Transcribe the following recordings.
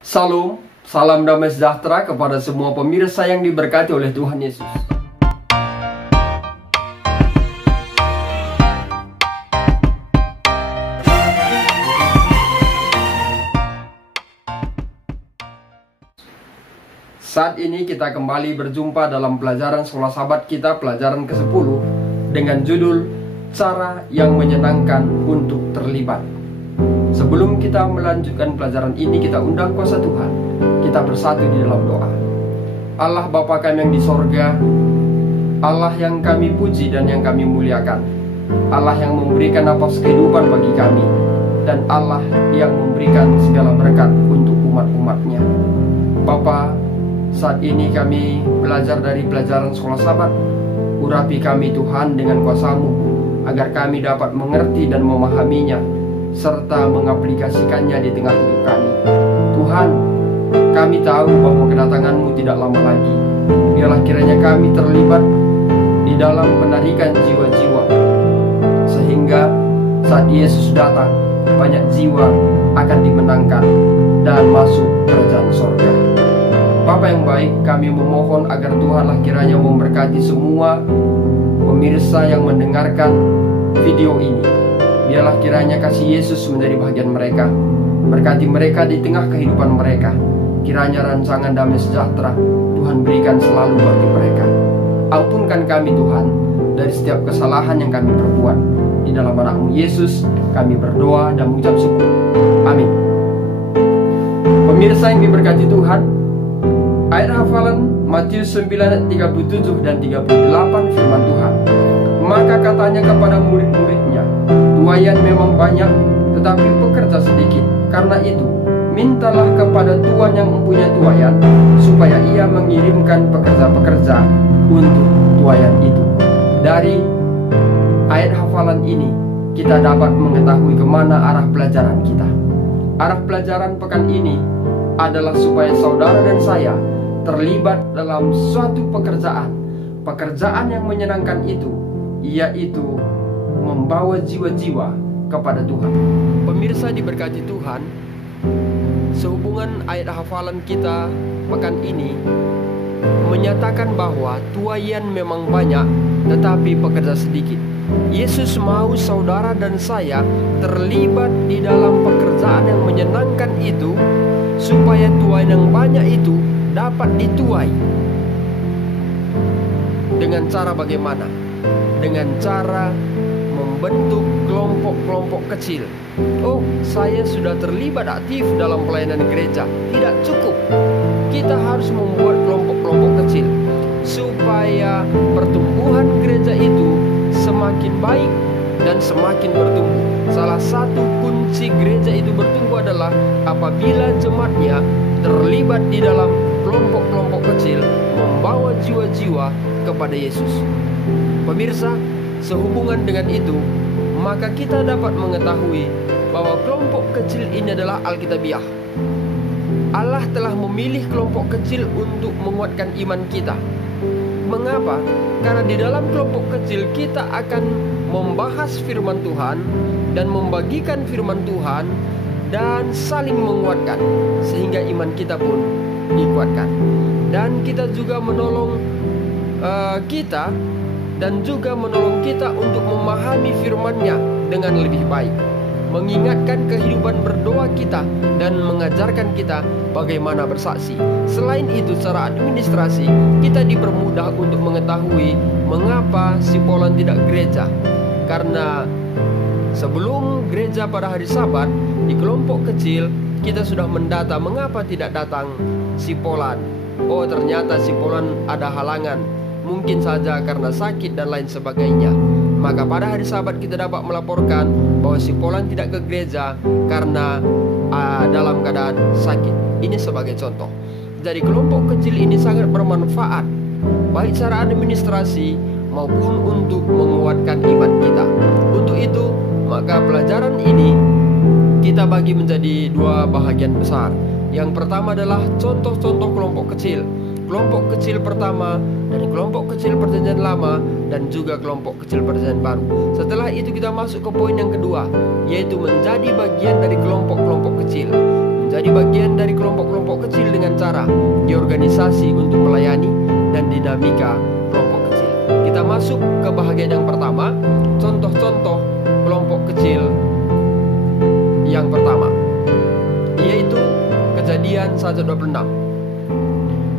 Salam, salam damai sejahtera kepada semua pemirsa yang diberkati oleh Tuhan Yesus. Saat ini kita kembali berjumpa dalam pelajaran sekolah sahabat kita, pelajaran ke-10 dengan judul Cara yang Menyenangkan untuk Terlibat. Sebelum kita melanjutkan pelajaran ini, kita undang kuasa Tuhan. Kita bersatu di dalam doa. Allah Bapa kami yang di sorga, Allah yang kami puji dan yang kami muliakan, Allah yang memberikan nafas kehidupan bagi kami, dan Allah yang memberikan segala berkat untuk umat-umatnya. Bapa, saat ini kami belajar dari pelajaran sekolah sahabat. Urapi kami Tuhan dengan kuasa-Mu, agar kami dapat mengerti dan memahaminya, serta mengaplikasikannya di tengah hidup kami. Tuhan, kami tahu bahwa kedatangan-Mu tidak lama lagi. Biarlah kiranya kami terlibat di dalam penarikan jiwa-jiwa, sehingga saat Yesus datang, banyak jiwa akan dimenangkan dan masuk kerajaan sorga. Bapa yang baik, kami memohon agar Tuhanlah kiranya memberkati semua pemirsa yang mendengarkan video ini. Biarlah kiranya kasih Yesus menjadi bagian mereka. Berkati mereka di tengah kehidupan mereka. Kiranya rancangan damai sejahtera Tuhan berikan selalu bagi mereka. Ampunkan kami Tuhan dari setiap kesalahan yang kami perbuat. Di dalam nama-Mu Yesus kami berdoa dan mengucap syukur. Amin. Pemirsa yang diberkati Tuhan, ayat hafalan Matius 9 ayat 37 dan 38 firman Tuhan. Maka katanya kepada murid-muridnya, tuaian memang banyak, tetapi pekerja sedikit. Karena itu, mintalah kepada Tuhan yang mempunyai tuaian, supaya ia mengirimkan pekerja-pekerja untuk tuaian itu. Dari ayat hafalan ini, kita dapat mengetahui kemana arah pelajaran kita. Arah pelajaran pekan ini adalah supaya saudara dan saya terlibat dalam suatu pekerjaan. Pekerjaan yang menyenangkan itu, yaitu membawa jiwa-jiwa kepada Tuhan. Pemirsa diberkati Tuhan, sehubungan ayat hafalan kita pekan ini menyatakan bahwa tuaian memang banyak, tetapi pekerja sedikit. Yesus mau saudara dan saya terlibat di dalam pekerjaan yang menyenangkan itu, supaya tuaian yang banyak itu dapat dituai. Dengan cara bagaimana? Dengan cara membentuk kelompok-kelompok kecil. Oh, saya sudah terlibat aktif dalam pelayanan gereja. Tidak cukup. Kita harus membuat kelompok-kelompok kecil, supaya pertumbuhan gereja itu semakin baik dan semakin bertumbuh. Salah satu kunci gereja itu bertumbuh adalah apabila jemaatnya terlibat di dalam kelompok-kelompok kecil, membawa jiwa-jiwa kepada Yesus. Pemirsa, sehubungan dengan itu, maka kita dapat mengetahui bahwa kelompok kecil ini adalah Alkitabiah. Allah telah memilih kelompok kecil untuk menguatkan iman kita. Mengapa? Karena di dalam kelompok kecil kita akan membahas firman Tuhan dan membagikan firman Tuhan dan saling menguatkan, sehingga iman kita pun dikuatkan. Dan kita juga menolong kita untuk memahami firman-Nya dengan lebih baik, mengingatkan kehidupan berdoa kita dan mengajarkan kita bagaimana bersaksi. Selain itu, secara administrasi kita dipermudah untuk mengetahui mengapa Sipolan tidak gereja. Karena sebelum gereja pada hari Sabat, di kelompok kecil kita sudah mendata mengapa tidak datang Sipolan. Oh, ternyata Sipolan ada halangan, mungkin saja karena sakit dan lain sebagainya. Maka pada hari Sabat kita dapat melaporkan bahwa Sipolan tidak ke gereja karena dalam keadaan sakit. Ini sebagai contoh. Jadi kelompok kecil ini sangat bermanfaat, baik secara administrasi maupun untuk menguatkan iman kita. Untuk itu, maka pelajaran ini kita bagi menjadi dua bahagian besar. Yang pertama adalah contoh-contoh kelompok kecil. Kelompok kecil pertama dari kelompok kecil perjanjian lama dan juga kelompok kecil perjanjian baru. Setelah itu kita masuk ke poin yang kedua, yaitu menjadi bagian dari kelompok-kelompok kecil. Menjadi bagian dari kelompok-kelompok dinamika kelompok kecil. Kita masuk ke bahagian yang pertama, contoh-contoh kelompok kecil yang pertama, yaitu Kejadian 1:26.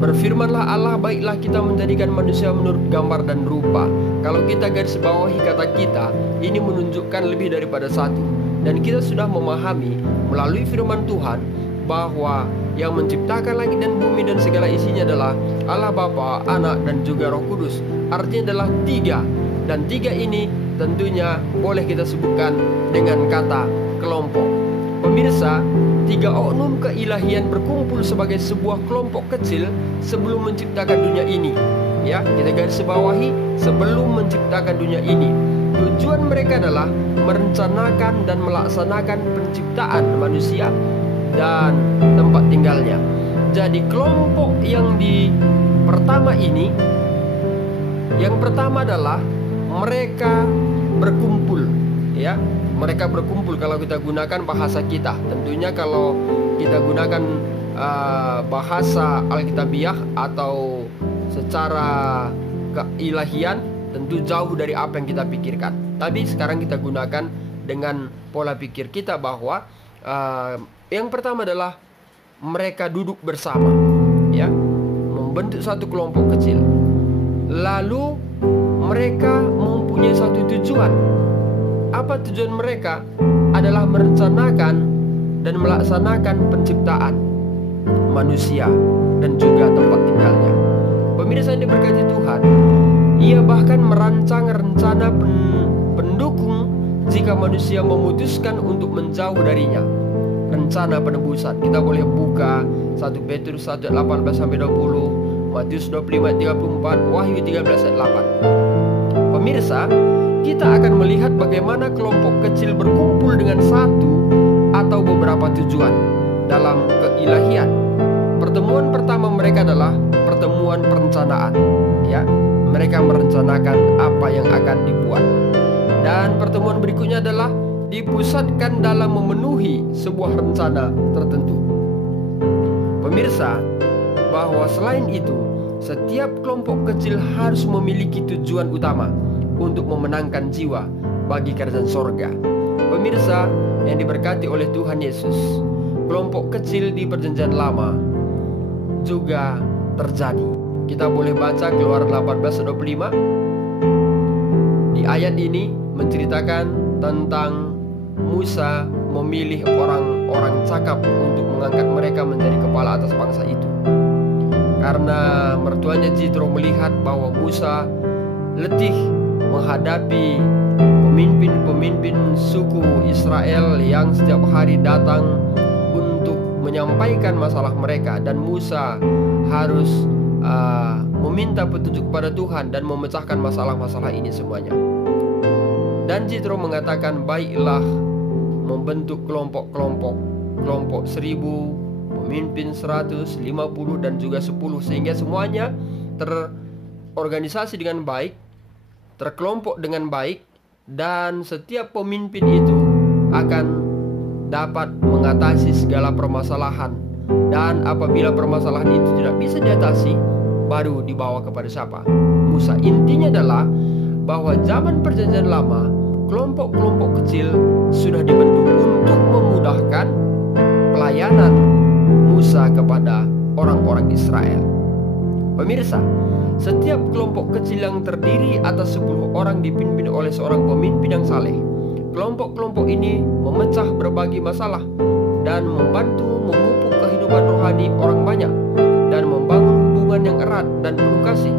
Berfirmanlah Allah, baiklah kita menjadikan manusia menurut gambar dan rupa. Kalau kita garis bawahi kata kita, ini menunjukkan lebih daripada satu. Dan kita sudah memahami melalui firman Tuhan bahwa yang menciptakan langit dan bumi dan segala isinya adalah Allah Bapa, Anak, dan juga Roh Kudus. Artinya adalah tiga. Dan tiga ini tentunya boleh kita sebutkan dengan kata kelompok. Pemirsa, tiga oknum keilahian berkumpul sebagai sebuah kelompok kecil sebelum menciptakan dunia ini. Ya, kita garis bawahi, sebelum menciptakan dunia ini. Tujuan mereka adalah merencanakan dan melaksanakan penciptaan manusia dan tempat tinggalnya. Jadi kelompok yang di pertama ini, yang pertama adalah mereka berkumpul, ya. Mereka berkumpul kalau kita gunakan bahasa kita. Tentunya kalau kita gunakan bahasa Alkitabiah atau secara keilahian, tentu jauh dari apa yang kita pikirkan. Tapi sekarang kita gunakan dengan pola pikir kita bahwa yang pertama adalah mereka duduk bersama, ya, membentuk satu kelompok kecil. Lalu mereka mempunyai satu tujuan. Apa tujuan mereka? Adalah merencanakan dan melaksanakan penciptaan manusia dan juga tempat tinggalnya. Pemirsa yang diberkati Tuhan, ia bahkan merancang rencana pendukung jika manusia memutuskan untuk menjauh darinya. Rencana penebusan. Kita boleh buka 1 Petrus 1 ayat 18-20, Matius 25 ayat 34, Wahyu 13 ayat 8. Pemirsa, kita akan melihat bagaimana kelompok kecil berkumpul dengan satu atau beberapa tujuan dalam keilahian. Pertemuan pertama mereka adalah pertemuan perencanaan, ya. Mereka merencanakan apa yang akan dibuat. Dan pertemuan berikutnya adalah dipusatkan dalam memenuhi sebuah rencana tertentu. Pemirsa, bahwa selain itu, setiap kelompok kecil harus memiliki tujuan utama untuk memenangkan jiwa bagi kerajaan sorga. Pemirsa yang diberkati oleh Tuhan Yesus, kelompok kecil di perjanjian lama juga terjadi. Kita boleh baca Keluaran 18:25. Di ayat ini menceritakan tentang Musa memilih orang-orang cakap untuk mengangkat mereka menjadi kepala atas bangsa itu. Karena mertuanya Jitro melihat bahwa Musa letih menghadapi pemimpin-pemimpin suku Israel yang setiap hari datang untuk menyampaikan masalah mereka, dan Musa harus meminta petunjuk kepada Tuhan dan memecahkan masalah-masalah ini semuanya. Dan Jitro mengatakan, baiklah membentuk kelompok-kelompok, kelompok 1000, pemimpin 100, 50 dan juga 10, sehingga semuanya terorganisasi dengan baik, terkelompok dengan baik, dan setiap pemimpin itu akan dapat mengatasi segala permasalahan. Dan apabila permasalahan itu tidak bisa diatasi, baru dibawa kepada siapa? Musa. Intinya adalah bahwa zaman perjanjian lama, kelompok-kelompok kecil sudah dibentuk untuk memudahkan pelayanan Musa kepada orang-orang Israel. Pemirsa, setiap kelompok kecil yang terdiri atas 10 orang dipimpin oleh seorang pemimpin yang saleh. Kelompok-kelompok ini memecah berbagai masalah dan membantu memupuk kehidupan rohani orang banyak dan membangun hubungan yang erat dan penuh kasih.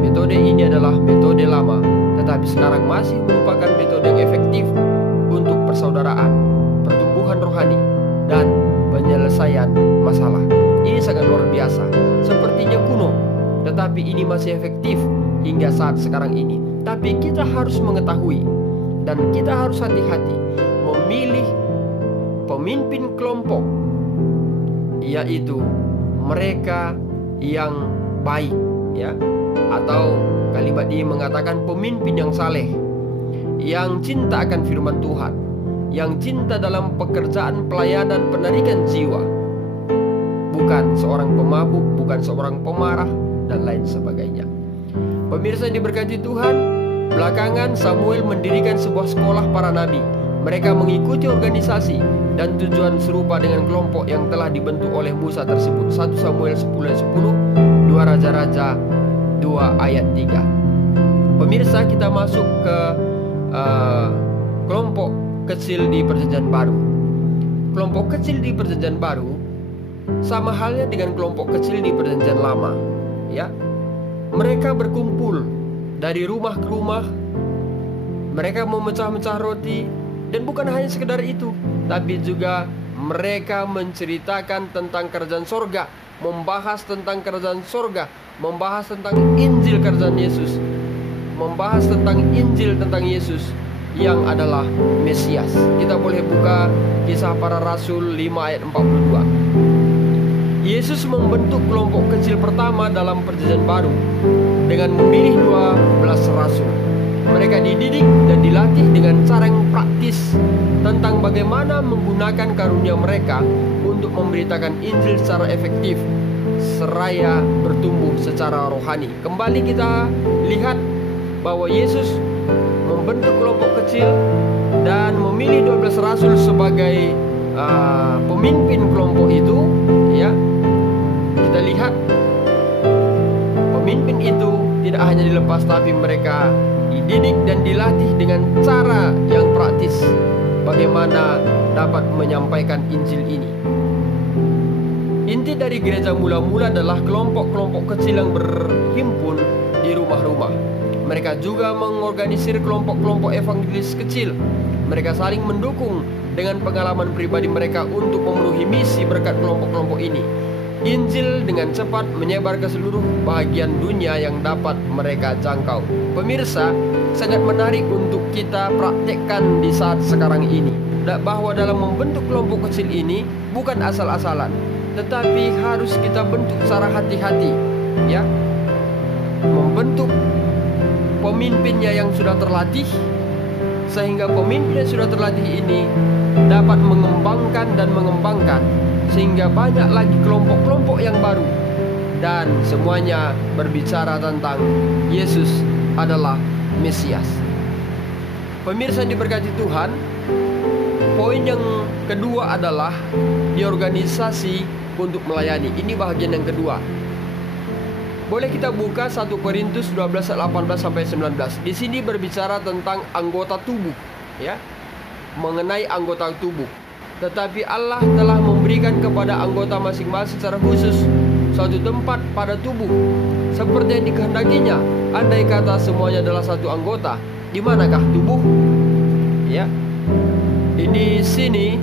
Metode ini adalah metode lama, tetapi sekarang masih merupakan metode yang efektif untuk persaudaraan, pertumbuhan rohani, dan penyelesaian masalah. Ini sangat luar biasa. Sepertinya kuno, tetapi ini masih efektif hingga saat sekarang ini. Tapi kita harus mengetahui dan kita harus hati-hati memilih pemimpin kelompok, yaitu mereka yang baik, ya. Atau kalimat ini mengatakan pemimpin yang saleh, yang cinta akan firman Tuhan, yang cinta dalam pekerjaan pelayanan penarikan jiwa, bukan seorang pemabuk, bukan seorang pemarah, dan lain sebagainya. Pemirsa yang diberkati Tuhan, belakangan Samuel mendirikan sebuah sekolah para nabi. Mereka mengikuti organisasi dan tujuan serupa dengan kelompok yang telah dibentuk oleh Musa tersebut. 1 Samuel 10:10, 2 Raja-Raja 2 ayat 3. Pemirsa, kita masuk ke kelompok kecil di Perjanjian Baru. Kelompok kecil di Perjanjian Baru sama halnya dengan kelompok kecil di Perjanjian Lama, ya. Mereka berkumpul dari rumah ke rumah. Mereka memecah-mecah roti. Dan bukan hanya sekedar itu, tapi juga mereka menceritakan tentang kerajaan sorga, membahas tentang kerajaan sorga, membahas tentang Injil kerajaan Yesus, membahas tentang Injil tentang Yesus yang adalah Mesias. Kita boleh buka Kisah Para Rasul 5 ayat 42. Yesus membentuk kelompok kecil pertama dalam Perjanjian Baru dengan memilih 12 rasul. Mereka dididik dan dilatih dengan cara yang praktis tentang bagaimana menggunakan karunia mereka untuk memberitakan Injil secara efektif seraya bertumbuh secara rohani. Kembali kita lihat bahwa Yesus membentuk kelompok kecil dan memilih 12 rasul sebagai pemimpin kelompok itu, ya. Kita lihat pemimpin itu tidak hanya dilepas, tapi mereka dididik dan dilatih dengan cara yang praktis bagaimana dapat menyampaikan Injil ini. Inti dari gereja mula-mula adalah kelompok-kelompok kecil yang berhimpun di rumah-rumah. Mereka juga mengorganisir kelompok-kelompok evangelis kecil. Mereka saling mendukung dengan pengalaman pribadi mereka untuk memenuhi misi berkat kelompok-kelompok ini. Injil dengan cepat menyebar ke seluruh bagian dunia yang dapat mereka jangkau. Pemirsa, sangat menarik untuk kita praktekkan di saat sekarang ini, bahwa dalam membentuk kelompok kecil ini bukan asal-asalan, tetapi harus kita bentuk secara hati-hati, ya. Membentuk pemimpinnya yang sudah terlatih, sehingga pemimpin yang sudah terlatih ini dapat mengembangkan dan mengembangkan, sehingga banyak lagi kelompok-kelompok yang baru, dan semuanya berbicara tentang Yesus adalah Mesias. Pemirsa yang diberkati Tuhan, poin yang kedua adalah di organisasi untuk melayani. Ini bagian yang kedua. Boleh kita buka 1 Korintus 12 ayat 18 sampai 19. Di sini berbicara tentang anggota tubuh, ya. Mengenai anggota tubuh. Tetapi Allah telah memberikan kepada anggota masing-masing secara khusus suatu tempat pada tubuh seperti yang dikehendakinya. Andai kata semuanya adalah satu anggota, di manakah tubuh? Ya. Ini sini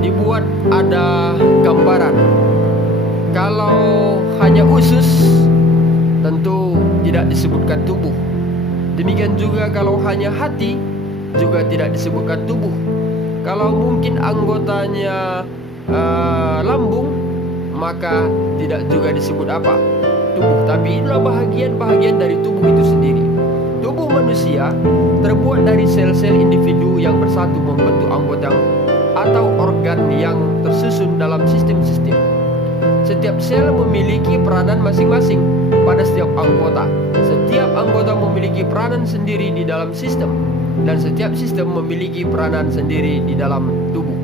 dibuat ada gambaran. Kalau hanya usus, tentu tidak disebutkan tubuh. Demikian juga kalau hanya hati, juga tidak disebutkan tubuh. Kalau mungkin anggotanya lambung, maka tidak juga disebut apa? Tubuh. Tapi inilah bahagian-bahagian dari tubuh itu sendiri. Tubuh manusia terbuat dari sel-sel individu yang bersatu membentuk anggota atau organ yang tersusun dalam sistem-sistem. Setiap sel memiliki peranan masing-masing pada setiap anggota. Setiap anggota memiliki peranan sendiri di dalam sistem, dan setiap sistem memiliki peranan sendiri di dalam tubuh.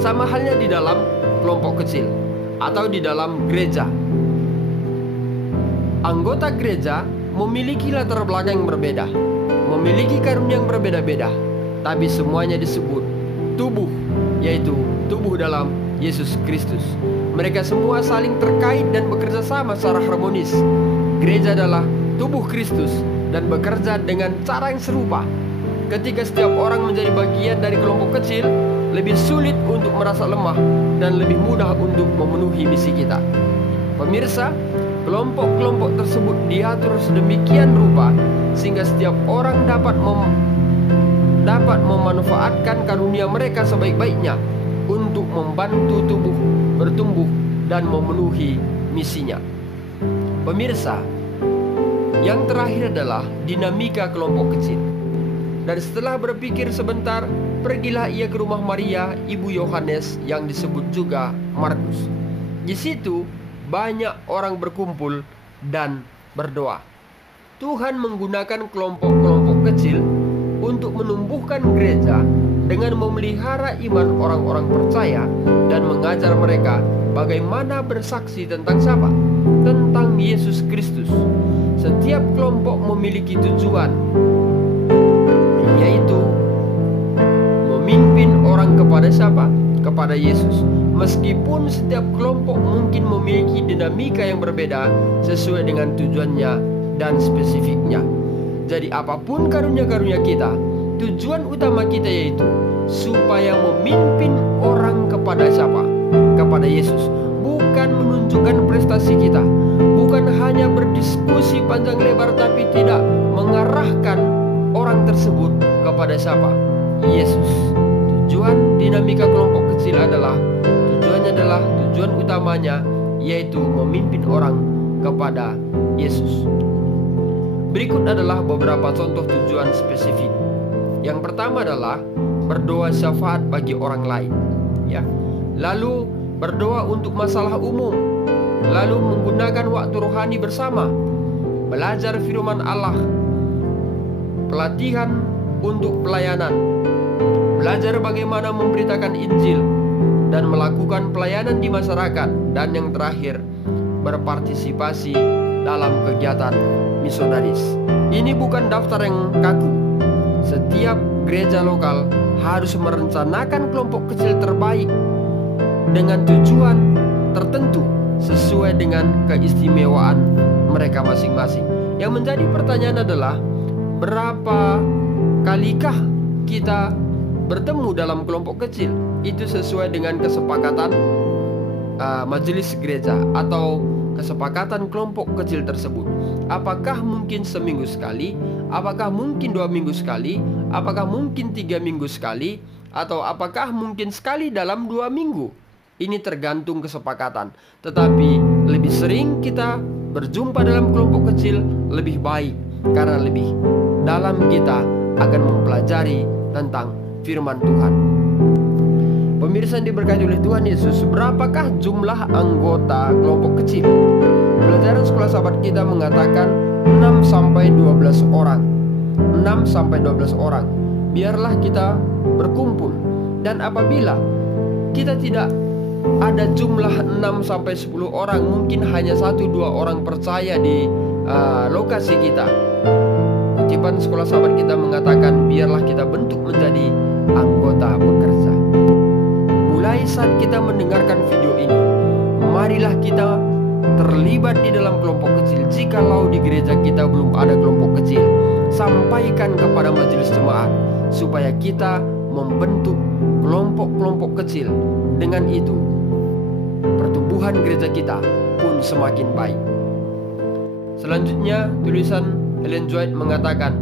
Sama halnya di dalam kelompok kecil atau di dalam gereja. Anggota gereja memiliki latar belakang yang berbeda, memiliki karunia yang berbeda-beda, tapi semuanya disebut tubuh, yaitu tubuh dalam Yesus Kristus. Mereka semua saling terkait dan bekerja sama secara harmonis. Gereja adalah tubuh Kristus dan bekerja dengan cara yang serupa. Ketika setiap orang menjadi bagian dari kelompok kecil, lebih sulit untuk merasa lemah dan lebih mudah untuk memenuhi misi kita. Pemirsa, kelompok-kelompok tersebut diatur sedemikian rupa sehingga setiap orang dapat memanfaatkan karunia mereka sebaik-baiknya untuk membantu tubuh bertumbuh dan memenuhi misinya. Pemirsa, yang terakhir adalah dinamika kelompok kecil. Dan setelah berpikir sebentar, pergilah ia ke rumah Maria, ibu Yohanes yang disebut juga Markus. Di situ banyak orang berkumpul dan berdoa. Tuhan menggunakan kelompok-kelompok kecil untuk menumbuhkan gereja dengan memelihara iman orang-orang percaya dan mengajar mereka bagaimana bersaksi tentang siapa? Tentang Yesus Kristus. Setiap kelompok memiliki tujuan, yaitu memimpin orang kepada siapa? Kepada Yesus. Meskipun setiap kelompok mungkin memiliki dinamika yang berbeda sesuai dengan tujuannya dan spesifiknya. Jadi apapun karunia-karunia kita, tujuan utama kita yaitu supaya memimpin orang kepada siapa? Kepada Yesus. Bukan menunjukkan prestasi kita, bukan hanya berdiskusi panjang lebar, tapi tidak mengarahkan orang tersebut kepada siapa? Yesus. Tujuan dinamika kelompok kecil tujuan utamanya yaitu memimpin orang kepada Yesus. Berikut adalah beberapa contoh tujuan spesifik. Yang pertama adalah berdoa syafaat bagi orang lain, ya. Lalu berdoa untuk masalah umum. Lalu menggunakan waktu rohani bersama, belajar firman Allah, pelatihan untuk pelayanan, belajar bagaimana memberitakan Injil dan melakukan pelayanan di masyarakat, dan yang terakhir berpartisipasi dalam kegiatan misionaris. Ini bukan daftar yang kaku. Setiap gereja lokal harus merencanakan kelompok kecil terbaik dengan tujuan tertentu sesuai dengan keistimewaan mereka masing-masing. Yang menjadi pertanyaan adalah, berapa kalikah kita bertemu dalam kelompok kecil? Itu sesuai dengan kesepakatan majelis gereja atau kesepakatan kelompok kecil tersebut. Apakah mungkin seminggu sekali? Apakah mungkin 2 minggu sekali? Apakah mungkin 3 minggu sekali? Atau apakah mungkin sekali dalam 2 minggu? Ini tergantung kesepakatan. Tetapi lebih sering kita berjumpa dalam kelompok kecil lebih baik, karena lebih dalam kita akan mempelajari tentang firman Tuhan. Pemirsa yang diberkati oleh Tuhan Yesus, berapakah jumlah anggota kelompok kecil? Pelajaran sekolah sahabat kita mengatakan 6-12 orang. 6-12 orang. Biarlah kita berkumpul. Dan apabila kita tidak ada jumlah 6-10 orang, mungkin hanya 1-2 orang percaya di lokasi kita, kutipan sekolah sahabat kita mengatakan, biarlah kita bentuk menjadi anggota pekerja. Mulai saat kita mendengarkan video ini, marilah kita terlibat di dalam kelompok kecil. Jikalau di gereja kita belum ada kelompok kecil, sampaikan kepada majelis jemaat supaya kita membentuk kelompok-kelompok kecil. Dengan itu, pertumbuhan gereja kita pun semakin baik. Selanjutnya, tulisan Ellen White mengatakan,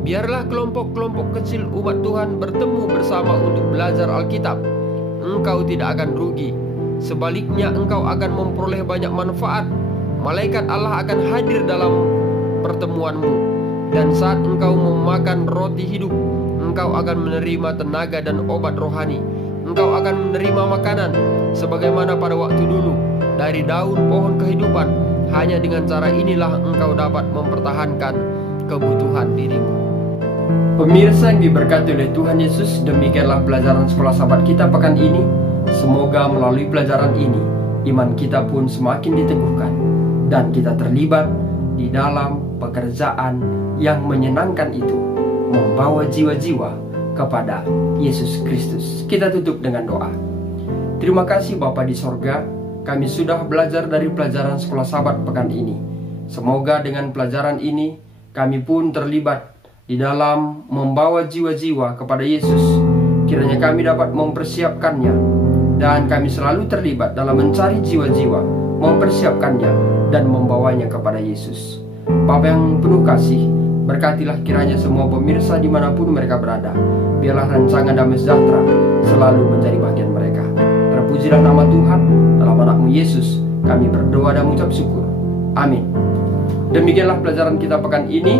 biarlah kelompok-kelompok kecil umat Tuhan bertemu bersama untuk belajar Alkitab. Engkau tidak akan rugi. Sebaliknya, engkau akan memperoleh banyak manfaat. Malaikat Allah akan hadir dalam pertemuanmu. Dan saat engkau memakan roti hidup, engkau akan menerima tenaga dan obat rohani. Engkau akan menerima makanan sebagaimana pada waktu dulu dari daun pohon kehidupan. Hanya dengan cara inilah engkau dapat mempertahankan kebutuhan dirimu. Pemirsa yang diberkati oleh Tuhan Yesus, demikianlah pelajaran sekolah sahabat kita pekan ini. Semoga melalui pelajaran ini, iman kita pun semakin diteguhkan dan kita terlibat di dalam pekerjaan yang menyenangkan itu, membawa jiwa-jiwa kepada Yesus Kristus. Kita tutup dengan doa. Terima kasih Bapa di sorga, kami sudah belajar dari pelajaran sekolah sahabat pekan ini. Semoga dengan pelajaran ini kami pun terlibat di dalam membawa jiwa-jiwa kepada Yesus. Kiranya kami dapat mempersiapkannya, dan kami selalu terlibat dalam mencari jiwa-jiwa, mempersiapkannya dan membawanya kepada Yesus. Bapa yang penuh kasih, berkatilah kiranya semua pemirsa dimanapun mereka berada. Biarlah rancangan damai sejahtera selalu menjadi bagian mereka. Terpujilah nama Tuhan. Dalam anakmu Yesus kami berdoa dan mengucap syukur. Amin. Demikianlah pelajaran kita pekan ini.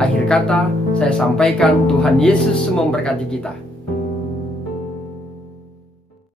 Akhir kata saya sampaikan, Tuhan Yesus memberkati kita.